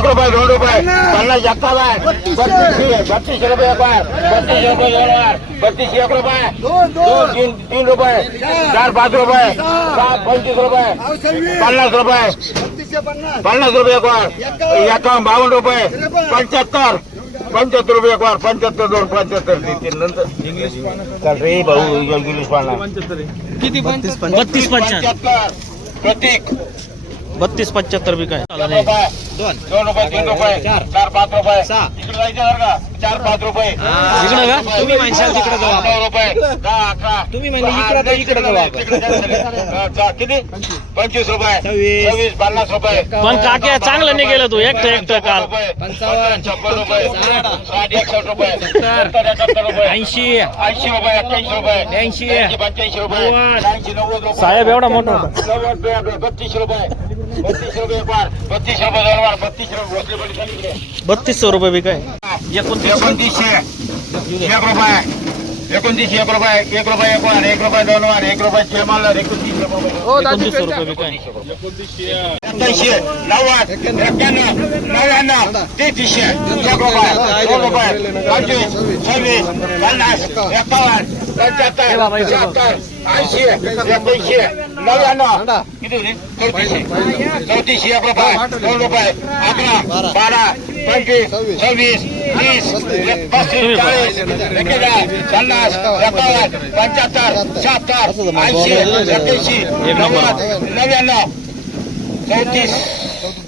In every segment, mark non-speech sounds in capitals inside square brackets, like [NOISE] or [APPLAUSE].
एक रुपये। दोन रुपये पन्नास बत्तीसशे बत्तीसशे रुपये एक वार बत्तीसशे रुपये दोन वार बत्तीसशे एक रुपये। दोन तीन तीन रुपये। चार पाच रुपये। सात पंचवीस रुपये। पन्नास रुपये। पन्नास। रुपये एक वार एकावन्न बावन्न रुपये। पंच्याहत्तर पंच्याहत्तर रुपये एक वार पंच्याहत्तर दोन पंच्याहत्तर तीन तीन नंतर इंग्लिश चल रे भाऊ इंग्लिश पाना किती बत्तीस पंच्याहत्तर प्रतीक। बत्तीस पंच्याहत्तर बी काय दोन. रुपये दोन रुपये तीन रुपये चार. पाच रुपये. इकडे जायचं बरं का? चार पाच रुपये. इकडं का? तुम्ही म्हणशाल तिकडे जाऊ नऊ रुपये. दहा अकरा. तुम्ही म्हणले इकडं तर इकडं जाऊ आपण. तिकडे जायचं. [LAUGHS] चा- किती? पंचवीस रुपये. सव्वीस. पन्नास रुपये. पण काक्या चांगलं नाही गेलं तू. एकटं एकटं काल. पंचावन्न छप्पन रुपये. साठ. एकसष्ट रुपये. सत्तर. एकाहत्तर रुपये. ऐंशी. ऐंशी रुपये एक्क्याऐंशी रुपये. ब्याऐंशी. पंच्याऐंशी रुपये. नव्वद. ऐंशी नव्वद रुपये. साहेब एवढा मोठा होता. नव्वद रुपये, बत्तीस रुपये. बत्तीस रुपये एक वार बत्तीस रुपये दोन वार बत्तीस रुपये भोसले पडी खाली इकडे. बत्तीसशे रुपये बी काय? एकोणतीस एकोणतीसशे. एक रुपये. एकोणतीसशे एक रुपये. एक रुपये एक वार. एक रुपये दोन वार. एक रुपये चेमाला एकोणतीस रुपये एकोणतीसशे रुपये एक्क्याऐंशी नव्वद. एक्क्याण्णव. नव्याण्णव. तेहतीसशे. एक रुपये. दोन रुपये. पंचवीस. सव्वीस. पन्नास. एकावन्न. पंच्याहत्तर. शहात्तर ऐंशी. एकोणीसशे नव्याण्णव. किती होते? चौतीसशे चौतीसशे एक रुपये दोन रुपये अकरा बारा पंचवीस सव्वीस तीस पस्तीस चाळीस एक्केचाळीस पन्नास एकावन्न पंच्याहत्तर शहात्तर ऐंशी एक्याऐंशी नव्वद नव्याण्णव चौतीस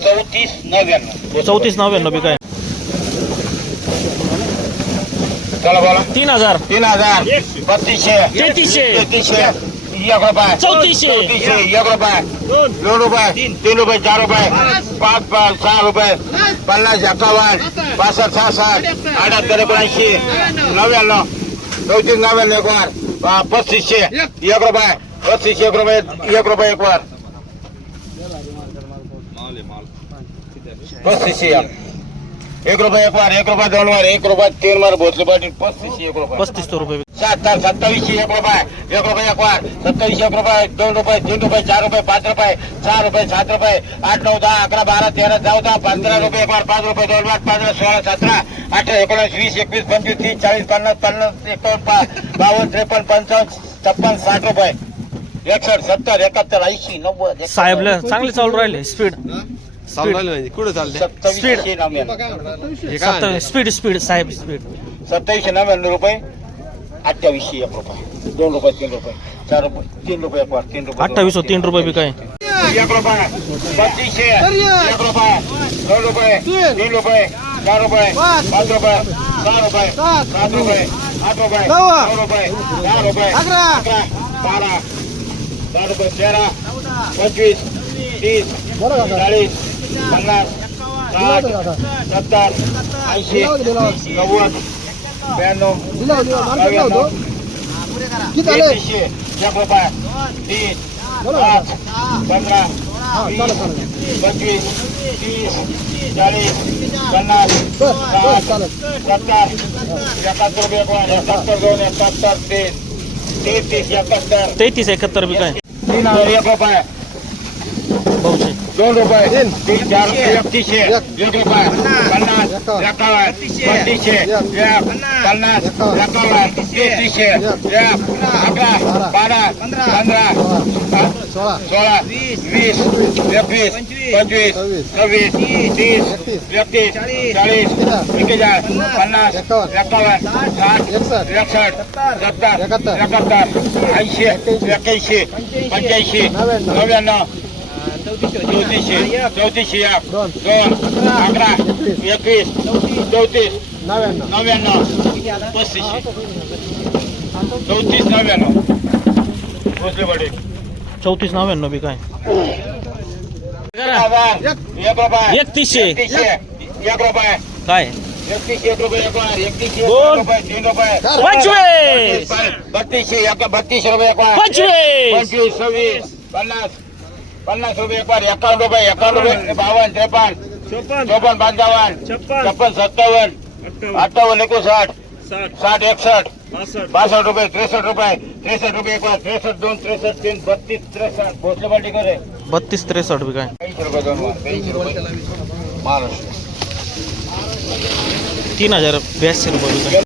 चौतीस नव्याण्णव. चौतीस नव्याण्णव बी काय? चला बोला. तीन हजार. तीन हजार बत्तीसशे तेहतीसशे. तेहतीसशे एक रुपये चौतीसशे. चौतीसशे एक रुपये दोन रुपये तीन रुपये चार रुपये पाच पाच सहा रुपये पन्नास एकावन्न पासष्ट सहासष्ट अठ्याहत्तर एकोणऐंशी नव्याण्णव चौतीस नव्याण्णव एक वार पा- पस्तीसशे एक रुपये पस्तीसशे एक रुपये एक रुपये एक वार पस्तीसशे एक. रुपये एक वार एक रुपये दोन वार एक रुपये तीन वार भोसले पाटील पस्तीसशे एक रुपये. पस्तीसशे रुपये सत्तर सत्तावीसशे एक रुपये एक रुपये एक वार सत्तावीसशे एक रुपये दोन रुपये तीन रुपये चार रुपये पाच रुपये सहा रुपये सात रुपये आठ नऊ दहा अकरा बारा तेरा चौदा पंधरा रुपये एक वार पाच रुपये दोन वार पंधरा सोळा सतरा अठरा एकोणीस वीस एकवीस पंचवीस तीस चाळीस पन्नास पन्नास पा- बावन्न त्रेपन्न पंचावन्न छप्पन साठ रुपये. एकसष्ट सत्तर एकाहत्तर ऐंशी नव्वद साहेबला चांगले चालू राहिले स्पीड चालू म्हणजे कुठं चालते सत्तावीसशे हे काय? स्पीड स्पीड साहेब स्पीड सत्तावीसशे नव्याण्णव रुपये अठ्ठावीसशे एक रुपये. दोन रुपये तीन रुपये. चार रुपये तीन रुपये वार तीन रुपये अठ्ठावीस तीन रुपये बी काय? एक रुपये. बत्तीसशे एक रुपये. दोन रुपये. तीन. रुपये. चार रुपये. पाच. रुपये. सहा रुपये. सात. रुपये. आठ रुपये. नऊ. रुपये. दहा रुपये. अकरा. बारा. दहा रुपये तेरा. पंचवीस. तीस. चाळीस. पन्नास साठ सत्तर ऐंशी नव्वद ब्याण्णव नव्याण्णव तेहतीसशे एक रुपये पाच पंधरा वीस पंचवीस तीस चाळीस पन्नास साठ सत्तर एकाहत्तर दोन एकाहत्तर तीस तेहतीस एकाहत्तर. तेहतीस एकाहत्तर बी काय? तीन हजार एक रुपये. भाऊशे दोन रुपये तीन चार एकतीसशे एक रुपये पन्नास एकावन्न बत्तीसशे एक पन्नास एकावन्न तेहतीसशे एक अकरा बारा पंधरा सोळा वीस एकवीस पंचवीस सव्वीस तीस एकतीस चाळीस एक्केचाळीस पन्नास एकावन्न साठ एकसष्ट सत्तर एकाहत्तर ऐंशी एक्क्याऐंशी पंच्याऐंशी नव्याण्णव चौतीसशे चौतीसशे एक दोन अकरा एकवीस चौतीस नव्याण्णव पस्तीसशे चौतीस नव्याण्णव चौतीस नव्याण्णव बी काय? हजार एक रुपये एकतीसशे. एक रुपये काय? एकतीसशे एक रुपये एकतीसशे दोन. एक रुपये तीन रुपये पंचवीस बत्तीसशे एक बत्तीस रुपये पंचवीस. पंचवीस सव्वीस पन्नास. पन्नास रुपये एक वार एकावन्न रुपये एकावन्न रुपये बावन्न त्रेपन्न. चोपन्न. पंचावन्न छप्पन. सत्तावन्न अठ्ठावन्न एकोणसाठ साठ. एकसष्ट बासष्ट. रुपये त्रेसष्ट रुपये. त्रेसष्ट रुपये एक वार त्रेसष्ट दोन त्रेसष्ट तीन बत्तीस त्रेसष्ट. भोसले पाटी करे. बत्तीस त्रेसष्ट बी काय? ऐंशी रुपये दोन वार ऐंशी रुपये. महाराष्ट्र. तीन हजार ब्याऐंशी रुपये बी काय?